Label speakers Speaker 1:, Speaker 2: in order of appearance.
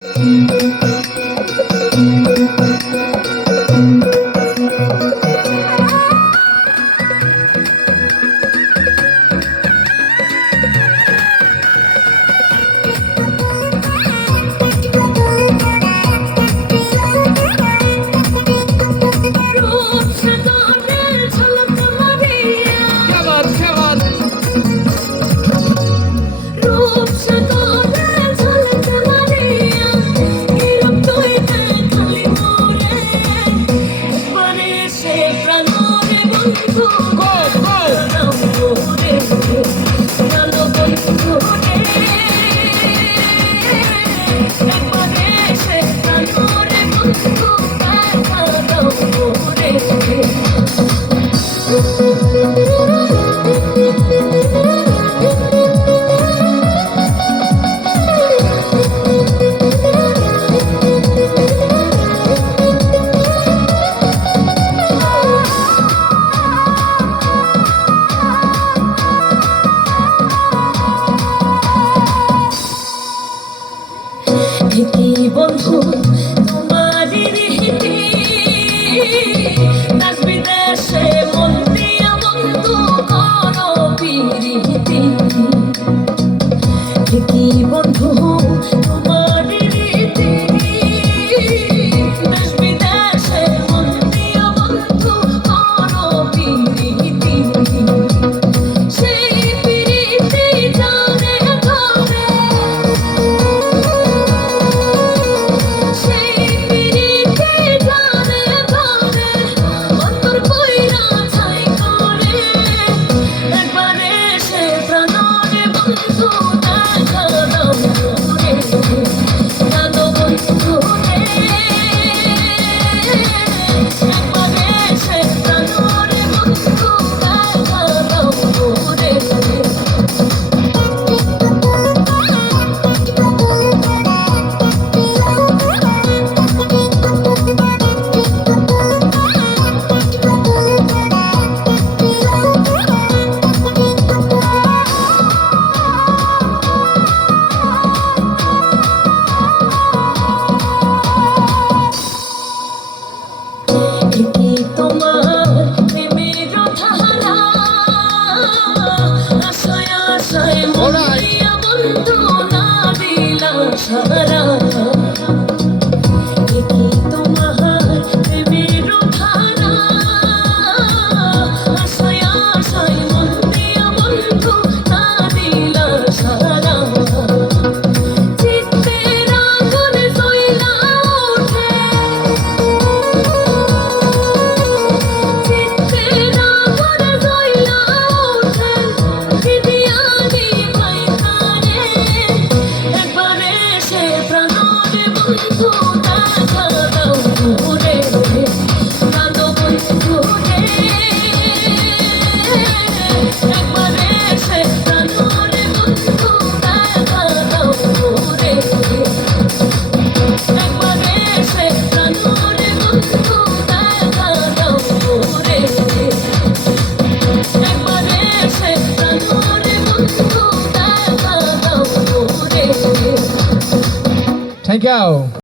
Speaker 1: Música Gol, gol. Thank you.